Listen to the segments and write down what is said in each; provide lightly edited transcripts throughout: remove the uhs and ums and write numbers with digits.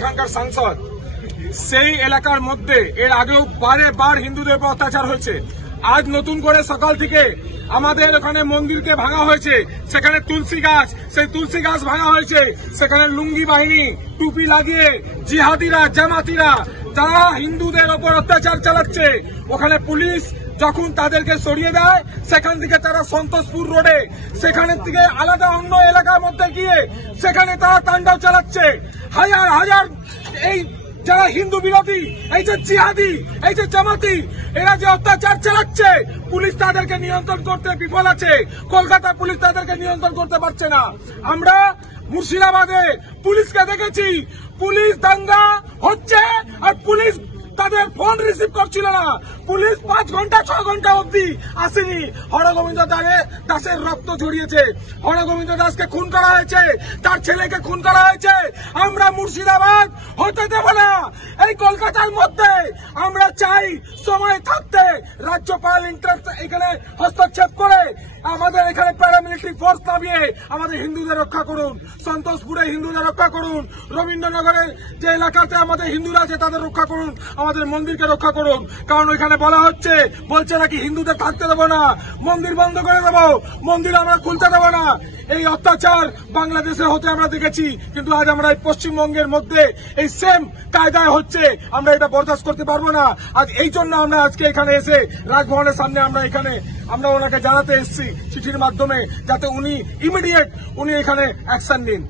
এখানকার সাংসদ, সেই এলাকার মধ্যে এর আগেও বারে হিন্দুদের উপর অত্যাচার হয়েছে। আজ নতুন করে সকাল থেকে আমাদের ওখানে মন্দিরকে ভাঙা হয়েছে, সেখানে তুলসী গাছ, সেই তুলসী গাছ ভাঙা হয়েছে, সেখানে লুঙ্গি বাহিনী টুপি লাগিয়ে জিহাদিরা জামাতিরা যারা হিন্দুদের ওপর অত্যাচার চালাচ্ছে, ওখানে পুলিশ যখন তাদেরকে সরিয়ে দেয় সেখান থেকে তারা সন্তোষপুর রোডে সেখানের থেকে আলাদা অন্য এলাকার মধ্যে গিয়ে সেখানে তারা তাণ্ডব চালাচ্ছে। হাজার এই যারা হিন্দু বিরোধী, এই যে জিহাদি, এই যে জামাতি, এরা যে অত্যাচার চালাচ্ছে, পুলিশ তাদেরকে নিয়ন্ত্রণ করতে বিফল আছে। কলকাতা পুলিশ তাদেরকে নিয়ন্ত্রণ করতে পারছে না। আমরা মুর্শিদাবাদে পুলিশকে দেখেছি, পুলিশ দাঙ্গা হচ্ছে আর পুলিশ তাদের ফোন রিসিভ করছিল না। পুলিশ 5 ঘন্টা 6 ঘন্টা অব্দি আসেনি। হরগোবিন্দ দাসের রক্ত ঝরিয়েছে, হরগোবিন্দ দাসকে খুন করা হয়েছে, তার ছেলেকে খুন করা হয়েছে। আমরা মুর্শিদাবাদ হতে দেব না। এই কলকাতার মধ্যে আমরা চাই সময় থাকতে রাজ্যপাল এখানে হস্তক্ষেপ করে আমাদের এখানে প্যারামিলিটারি ফোর্স নামিয়ে আমাদের হিন্দুদের রক্ষা করুন, সন্তোষপুরে হিন্দুদের রক্ষা করুন, রবীন্দ্রনগরের যে এলাকাতে আমাদের হিন্দুরা আছে তাদের রক্ষা করুন, আমাদের মন্দিরকে রক্ষা করুন। কারণ ওইখানে বলছে নাকি হিন্দুদের থাকতে দেবো না, মন্দির বন্ধ করে দেবো, মন্দির আমরা খুলতে দেবো না। এই অত্যাচার বাংলাদেশে হতে আমরা দেখেছি, কিন্তু আজ আমরা এই পশ্চিমবঙ্গের মধ্যে এই সেম কায়দায় হচ্ছে। আমরা এটা বরদাস্ত করতে পারবো না। আজ এই জন্য আমরা আজকে এখানে এসে রাজভবনের সামনে আমরা ওনাকে জানাতে এসেছি চিঠির মাধ্যমে, যাতে উনি ইমিডিয়েট এখানে অ্যাকশন নিন।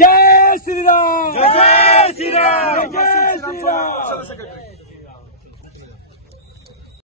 জয় শ্রীরাম, জয় শ্রীরাম, জয় শ্রীরাম।